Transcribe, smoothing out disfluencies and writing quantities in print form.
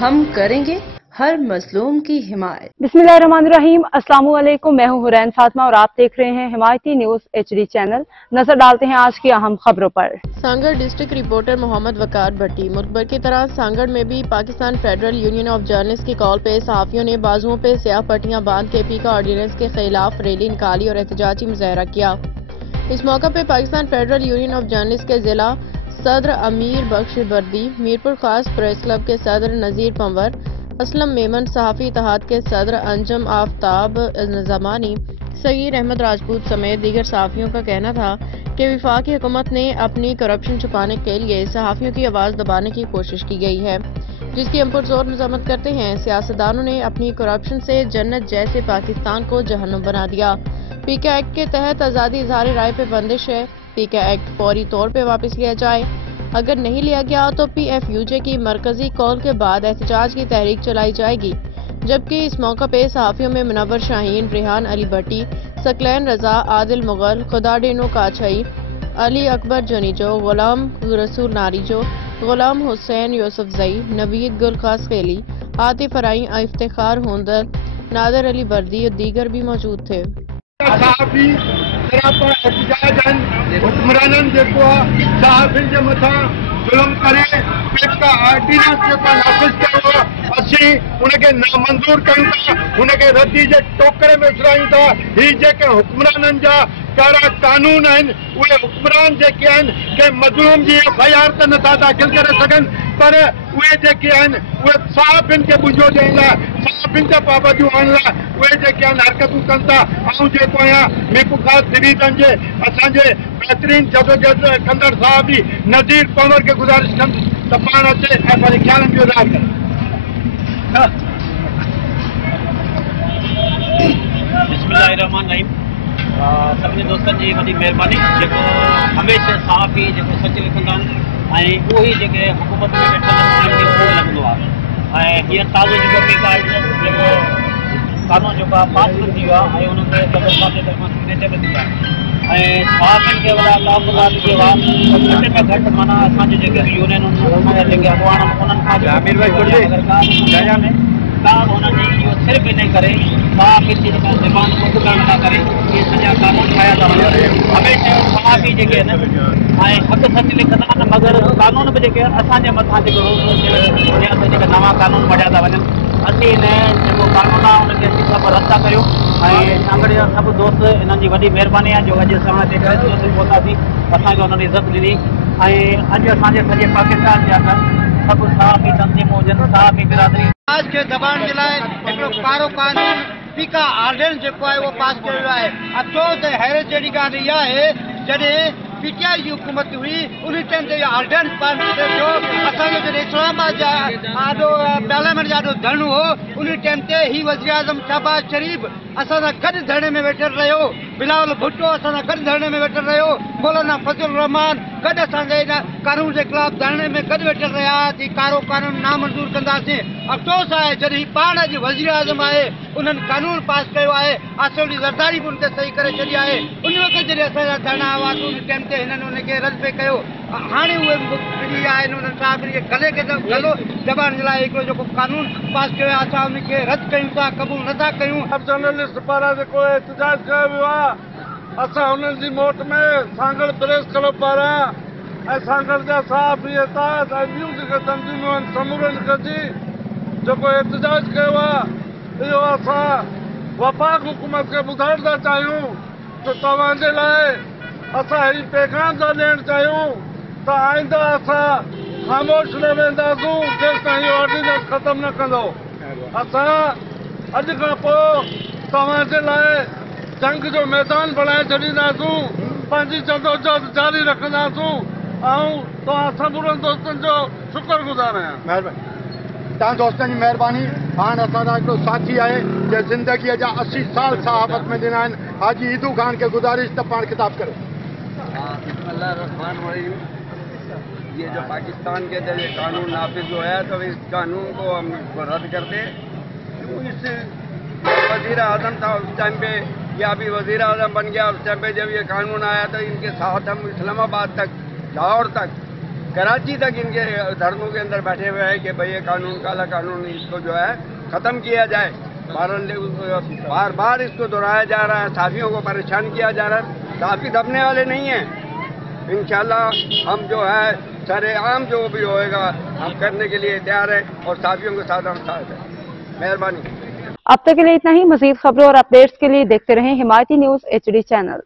हम करेंगे हर मजलूम की हिमायत। बिस्मिल्लाहिर्रहमानिर्रहीम। अस्सलाम वालेकुम। मैं हूँ हुरैन फातिमा और आप देख रहे हैं हिमायती न्यूज HD चैनल। नजर डालते हैं आज की अहम खबरों पर। सांगड़ डिस्ट्रिक्ट रिपोर्टर मोहम्मद वकार भट्टी। मुल्क भर की तरह सांगड़ में भी Pakistan federal union of journalist की कॉल पे सहाफियों ने बाजुओं पे स्याह पट्टियां बांध के पीका ऑर्डिनेंस के खिलाफ रैली निकाली और एहतजाजी मुजाहरा किया। इस मौका पे Pakistan federal union of journalist के जिला सदर अमीर बख्श बर्दी, मीरपुर खास प्रेस क्लब के सदर नजीर पंवर, असलम मेमन, सहाफी इत्तेहाद के सदर अंजम आफ्ताब ज़मानी, सगीर अहमद राजपूत समेत दीगर सहाफियों का कहना था कि वफाकी हुकूमत ने अपनी करप्शन छुपाने के लिए सहाफियों की आवाज़ दबाने की कोशिश की गई है, जिसकी हम पुरजोर मजम्मत करते हैं। सियासतदानों ने अपनी करप्शन से जन्नत जैसे पाकिस्तान को जहन्नुम बना दिया। पीके एक्ट के तहत आज़ादी इज़हार राय पे बंदिश है। पीके एक्ट फौरी तौर पे वापस लिया जाए। अगर नहीं लिया गया तो PFUJ की मरकजी कॉल के बाद एहतजाज की तहरीक चलाई जाएगी। जबकि इस मौका पे सहाफियों में मुनव्वर शाहीन, रेहान अली भट्टी, सकलैन रजा, आदिल मुगल, खुदा डेनो काछई, अली अकबर जनीजो, गुलाम रसूल नारीजो, गुलाम हुसैन यूसुफ जई, नवीद गुल खास खेली, आतिफ फराई, इफ्तिखार हुंदर, नादर अली बर्दी और दीगर भी मौजूद थे। हुक्मराननि जेको आहे सहाफ़ियुनि जे मथां ज़ुल्म करे पेका ऑर्डिनेंस जेको नाफ़िज़ कयो आहे, असीं उनखे नामंज़ूर कयूं था, उनखे रद्दी जे टोकरे में विझायूं था। ही जेके हुक्मराननि जा कहिड़ा कानून आहिनि, उहे हुक्मरान जेके आहिनि के मज़लूम जी FIR त नथा दाख़िल करे सघनि, पर उहे जेके आहिनि उहे सहाफ़ियुनि खे बुझो ॾियण लाइ, सहाफ़ियुनि ते पाबंदियूं आणण लाइ उहे जेके आहिनि हरकतूं कनि था। ऐं जेको आहियां मीरपुर ख़ास डिवीज़न जे असांजे बहितरीन जदोजहद कंदड़ साहबी नज़ीर पंवर के गुज़ारिश कंदुसि त पाण अचे ऐं पंहिंजे ख़्यालनि जो इज़हार करे। बिस्मिल्लाहिर्रहमानिर्रहीम। सभिनी दोस्तनि जी वॾी महिरबानी, जेको हमेशह सहाफ़ी जेको सच लिखंदा आहिनि ऐं उहो ई जेके हुकूमत में वेठल आहिनि उहो लॻंदो आहे। ऐं हीअ ताज़ो जेको पेका जेको कानून जेको आहे पास थी वियो आहे ऐं हुन ते सदर साहिब जे तरफ़ां सिग्नेचर थी विया ऐं सहाफ़ियुनि खे वॾा तहफ़्फ़ुज़ात थियो आहे। घटि में घटि माना असांजे जेके यूनियन असांजा जेके अॻवान उन्हनि खां का हुननि जी इहो सिर्फ़ु इन करे सहाफ़ियुनि जी जेका ज़बान बंदि करण था करे इहे सॼा कानून ठाहिया था वञनि। हमेशह सहाफ़ी जेके आहिनि ऐं हक़ सच लिखंदा आहिनि, मगर कानून बि जेके असांजे मथां जेको बुनियाद ते जेके नवां कानून मढ़िया था वञनि। असीं हिन जेको कानून आहे उनखे असीं सभु रद्द था कयूं ऐं सांगड़ जा सभु दोस्त इन्हनि जी वॾी महिरबानी आहे जो अॼु असां हिते पहुतासीं, असांखे उन्हनि इज़त ॾिनी ऐं अॼु असांजे सॼे पाकिस्तान जा सभु सहाफ़ी तंज़ीमूं हुजनि, सहाफ़ी बिरादरी आज के दबाण जे लाइ हिकिड़ो कारो कानून पीका ऑर्डिनेंस जेको आहे उहो पास कयो वियो आहे। अफ़सोस ऐं हैरत जहिड़ी ॻाल्हि इहा आहे जॾहिं PTI जी हुकूमत हुई उन टाइम ते इहो ऑर्डिनेंस पास थियो। असांजो जॾहिं इस्लामाबाद जा ॾाढो पार्लियामेंट जो ॾाढो धरनो हो, उन टाइम ते ही वज़ीर आज़म शहबाज शरीफ़ असां सां गॾु धरणे में वेठल रहियो, बिलावल भुट्टो असां सां गॾु धरणे में वेठल रहियो, मौलाना फज़लुर रहमान गॾु असांजे इन कानून जे ख़िलाफ़ धरणे में गॾु वेठल रहिया कि कारो कानून नामंज़ूर कंदासीं। अफ़सोस आहे जॾहिं पाण अॼु वज़ीर आज़म आहे उन्हनि कानून पास कयो आहे, आसिफ ज़रदारी बि उन ते सही करे छॾी आहे। उन वक़्तु जॾहिं असांजा धरना हुआ उन टाइम ते हिननि उनखे रद्द पे कयो। हाणे उहे मिली आहिनि उन्हनि सहाफ़ियुनि खे गले खे गलो दॿाइण जे लाइ हिकिड़ो जेको कानून पास कयो आहे असां उनखे रद्द कयूं था, क़बूल नथा कयूं। जर्नलिस्ट पारां जेको एहतजाज कयो वियो आहे, असां हुननि जी मोट में सांगड़ प्रेस क्लब पारां ऐं सांगड़ जा सहाफ़ी इत्तेहाद ऐं ॿियूं जेके तंज़ीमूं आहिनि समूरनि गॾिजी जेको एहतजाज कयो आहे, इहो असां वफ़ाक़ हुकूमत खे ॿुधाइण था चाहियूं त तव्हांजे लाइ असां हीउ पैगाम था ॾियणु चाहियूं त आईंदा असां ख़ामोश न वेंदासूं जेसिताईं इहो ऑर्डिनेंस ख़तमु न कंदो। असां अॼु खां पोइ तव्हांजे लाइ जंग जो मैदान बणाए छॾींदासूं, पंहिंजी जदोजहद जारी रखंदासूं ऐं तव्हां समूरनि दोस्तनि जो शुक्रगुज़ार आहियां। महिरबानी तव्हां दोस्तनि जी महिरबानी। हाणे असांजा हिकिड़ो साथी आहे जे ज़िंदगीअ जा 80 साल सहाफ़त में ॾिना आहिनि, हाजी ईदू ख़ान खे गुज़ारिश त पाण ख़िताब करे। ये जो पाकिस्तान के अंदर ये कानून नाफिज हुआ है तो इस कानून को हम रद्द कर दें। इस वज़ीर आज़म था उस टाइम पे या अभी वज़ीर आज़म बन गया, उस टाइम पे जब ये कानून आया तो इनके साथ हम इस्लामाबाद तक, लाहौर तक कराची तक इनके धर्मों के अंदर बैठे हुए हैं कि भाई ये कानून, काला कानून, इसको जो है ख़त्म किया जाए। बार बार इसको दोहराया जा रहा है, साफियों को परेशान किया जा रहा है। साफी दबने वाले नहीं हैं। इंशाल्लाह हम जो है सरेआम जो भी होएगा हम करने के लिए तैयार हैं और साफियों के साथ हम साथ हैं। मेहरबानी। अब तक के लिए इतना ही। मजीद खबरों और अपडेट्स के लिए देखते रहें हिमायती न्यूज़ HD चैनल।